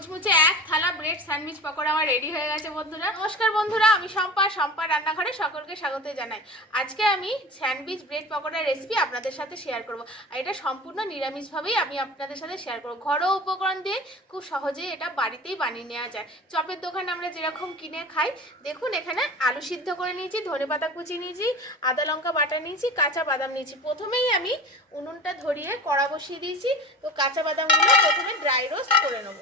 মুচমুচে এক থালা ব্রেড স্যান্ডউইচ পকোড়া আমার রেডি হয়ে গেছে বন্ধুরা। নমস্কার বন্ধুরা, আমি সম্পা সম্পা রান্নাঘরে সকলকে স্বাগত জানাই। আজকে আমি স্যান্ডউইচ ব্রেড পকোড়ার রেসিপি আপনাদের সাথে শেয়ার করব। আর এটা সম্পূর্ণ নিরামিষভাবেই আমি আপনাদের সাথে শেয়ার করব। ঘরোয়া উপকরণ দিয়ে খুব সহজেই এটা বাড়িতেই বানিয়ে নেওয়া যায়। চপের দোকানে আমরা যেরকম কিনে খাই, দেখুন এখানে আলু সিদ্ধ করে নিয়েছি, ধনে পাতা কুচি নিয়েছি, আদা লঙ্কা বাটা নিয়েছি, কাঁচা বাদাম নিয়েছি। প্রথমেই আমি উনুনটা ধরিয়ে কড়া বসিয়ে দিয়েছি। তো কাঁচা বাদামগুলো প্রথমে ড্রাই রোস্ট করে নেব।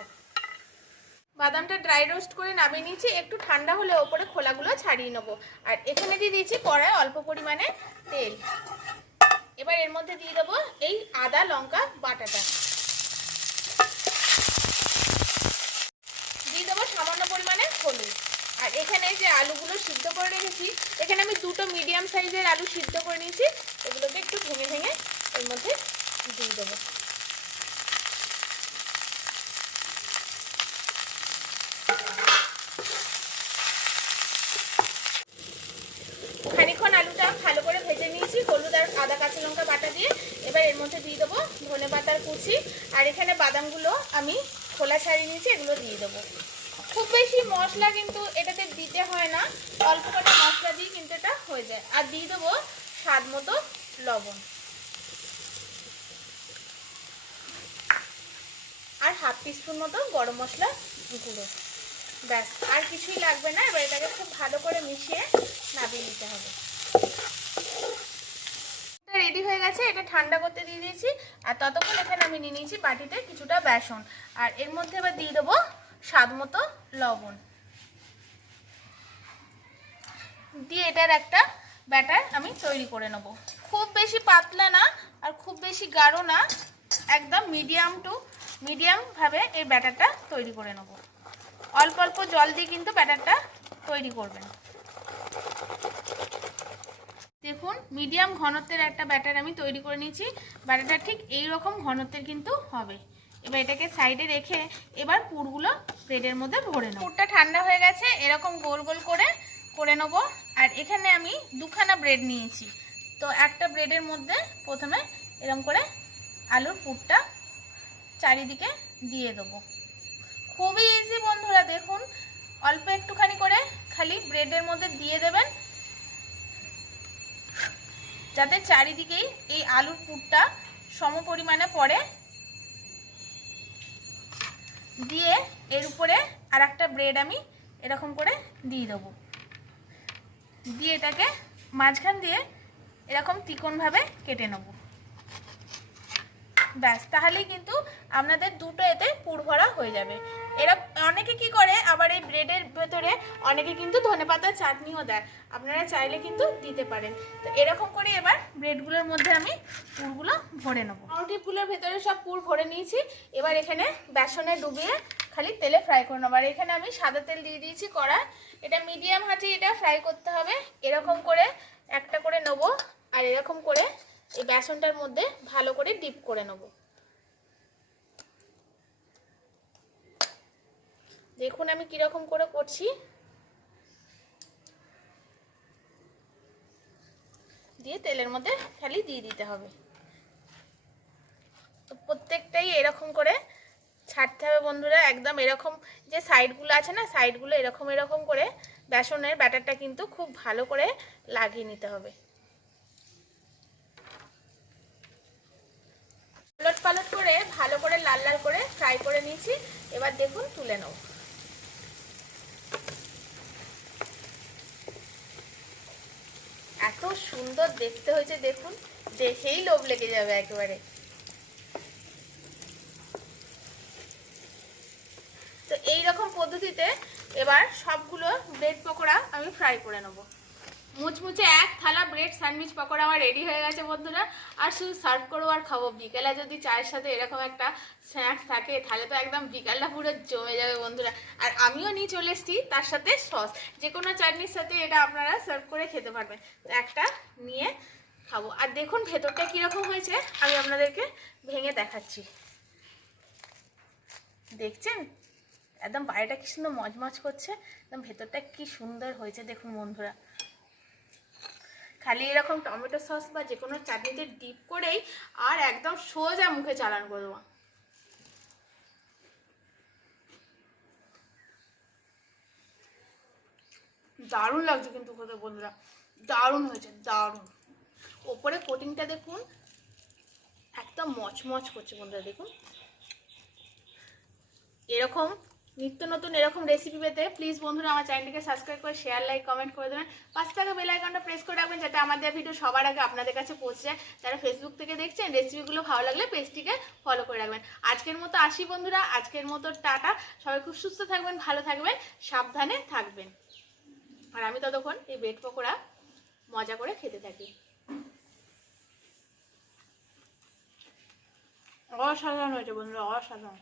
বাদামটা ড্রাই রোস্ট করে নামিয়ে নিয়েছি, একটু ঠান্ডা হলে ওপরে খোলাগুলো ছাড়িয়ে নেব। আর এখানে দিয়ে দিয়েছি কড়ায় অল্প পরিমাণে তেল। এবার এর মধ্যে দিয়ে দেবো এই আদা লঙ্কা বাটাটা। দিয়ে দেবো সামান্য পরিমাণে হলুদ। আর এখানে যে আলুগুলো সিদ্ধ করে রেখেছি, এখানে আমি দুটো মিডিয়াম সাইজের আলু সিদ্ধ করে নিয়েছি এগুলোকে একটু ভেঙে ভেঙে এর মধ্যে দিয়ে দেবো খানিক্ষণ আলুটা ভালো করে ভেজে নিয়েছি হলুদ আর আদা, কাঁচা লঙ্কা বাটা দিয়ে এবার এর মধ্যে দিয়ে দেবো ধনে পাতার কুচি। আর এখানে বাদামগুলো আমি খোলা ছাড়িয়ে নিয়েছি, এগুলো দিয়ে দেবো। খুব বেশি মশলা কিন্তু এটাতে দিতে হয় না, অল্প কটা মশলা দিয়ে কিন্তু এটা হয়ে যায়। আর দিয়ে দেবো স্বাদ মতো লবণ। আর হাফ টিস্পুন মতো গরম মশলা গুঁড়ো। ব্যাস, আর কিছুই লাগবে না। এবার এটাকে খুব ভালো করে মিশিয়ে নামিয়ে নিতে হবে। গেছে এটা ঠান্ডা করতে দিয়ে দিয়েছি, আর ততক্ষণ এখানে আমি নিয়ে নিয়েছি বাটিতে কিছুটা বেসন। আর এর মধ্যে এবার দিয়ে দেবো স্বাদ মতো লবণ। দিয়ে এটার একটা ব্যাটার আমি তৈরি করে নেব। খুব বেশি পাতলা না, আর খুব বেশি গাঢ় না, একদম মিডিয়াম টু মিডিয়ামভাবে এই ব্যাটারটা তৈরি করে নেব। অল্প অল্প জল দিয়ে কিন্তু ব্যাটারটা তৈরি করবেন। দেখুন, মিডিয়াম ঘনত্বের একটা ব্যাটার আমি তৈরি করে নিয়েছি। ব্যাটারটা ঠিক এই রকম ঘনত্বের কিন্তু হবে। এবার এটাকে সাইডে রেখে এবার পুরগুলো ব্রেডের মধ্যে ভরে নেব। পুরটা ঠান্ডা হয়ে গেছে, এরকম গোল গোল করে করে নেব। আর এখানে আমি দুখানা ব্রেড নিয়েছি। তো একটা ব্রেডের মধ্যে প্রথমে এরকম করে আলুর পুরটা চারিদিকে দিয়ে দেবো। খুবই ইজি বন্ধুরা, দেখুন, অল্প একটুখানি করে খালি ব্রেডের মধ্যে দিয়ে দেবেন। যাতে চারিদিকেই এই আলুর পুরটা সম পরিমাণে পড়ে, দিয়ে এর উপরে আর একটা ব্রেড আমি এরকম করে দিয়ে দেবো। দিয়ে এটাকে মাঝখান দিয়ে এরকম তিকোণভাবে কেটে নেব। ব্যাস, তাহলেই কিন্তু আপনাদের দুটো এতে পুর ভরা হয়ে যাবে। এরা অনেকে কি করে, আবার এই ব্রেডের ভেতরে অনেকে কিন্তু ধনেপাতার চাটনিও দেয়। আপনারা চাইলে কিন্তু দিতে পারেন। তো এরকম করে এবার ব্রেডগুলোর মধ্যে আমি পুরগুলো ভরে নেব। পাউরুটিগুলোর ভেতরে সব পুর ভরে নিয়েছি। এবার এখানে বেসনে ডুবিয়ে খালি তেলে ফ্রাই করে নেব। আর এখানে আমি সাদা তেল দিয়ে দিয়েছি কড়া এটা মিডিয়াম হাঁচি, এটা ফ্রাই করতে হবে। এরকম করে একটা করে নেব। আর এরকম করে এই বেসনটার মধ্যে ভালো করে ডিপ করে নেব। দেখুন আমি কীরকম করে করছি। দিয়ে তেলের মধ্যে খালি দিয়ে দিতে হবে। তো প্রত্যেকটাই এরকম করে ছাড়তে হবে বন্ধুরা, একদম এরকম যে সাইডগুলো আছে না, সাইডগুলো এরকম এরকম করে বেসনের ব্যাটারটা কিন্তু খুব ভালো করে লাগিয়ে নিতে হবে। উলট পালট করে ভালো করে লাল লাল করে ফ্রাই করে নিয়েছি, এবার দেখুন তুলে নেব এত সুন্দর দেখতে হয়েছে, দেখুন। দেখেই লোভ লেগে যাবে একেবারে। তো এই রকম পদ্ধতিতে এবার সবগুলো ব্রেড পকোড়া আমি ফ্রাই করে নেব। মুচমুচে এক থালা ব্রেড স্যান্ডউইচ পকোড়া আমার রেডি হয়ে গেছে বন্ধুরা। আর শুধু সার্ভ করব আর খাব। বিকেলে যদি চায়ের সাথে এরকম একটা স্ন্যাক্স থাকে, তাহলে তো একদম বিকালটা পুরো জমে যাবে বন্ধুরা। আর আমিও নিয়ে চলে এসেছি তার সাথে সস যে কোনো চাটনির সাথে এটা আপনারা সার্ভ করে খেতে পারবেন। তো একটা নিয়ে খাব। আর দেখুন ভেতরটা কীরকম হয়েছে, আমি আপনাদেরকে ভেঙে দেখাচ্ছি। দেখছেন? একদম বাইরেটা কি সুন্দর মজমজ করছে। একদম ভেতরটা কি সুন্দর হয়েছে দেখুন বন্ধুরা। খালি এরকম টমেটো সস বা যে কোনো চাটনিতে ডিপ করেই আর একদম সোজা মুখে চালান করব দারুণ লাগছে কিন্তু কোথাও বন্ধুরা। দারুণ হয়েছে, দারুণ। ওপরে কোটিংটা দেখুন, একদম মচমচ করছে বন্ধুরা, দেখুন। এরকম নিত্য নতুন এরকম রেসিপি পেতে প্লিজ বন্ধুরা আমার চ্যানেলটিকে সাবস্ক্রাইব করে শেয়ার লাইক কমেন্ট করে দেবেন। পাঁচ টাকা বেল আইকনটা প্রেস করে রাখবেন যাতে আমাদের ভিডিও সবার আগে আপনাদের কাছে পৌঁছে যায়। যারা ফেসবুক থেকে দেখছেন রেসিপিগুলো ভালো লাগলে পেজটিকে ফলো করে রাখবেন। আজকের মতো আসি বন্ধুরা, আজকের মতো টাটা। সবাই খুব সুস্থ থাকবেন, ভালো থাকবেন, সাবধানে থাকবেন। আর আমি ততক্ষণ এই ব্রেড পকোড়া মজা করে খেতে থাকি। অসাধারণ হয়েছে বন্ধুরা, অসাধারণ।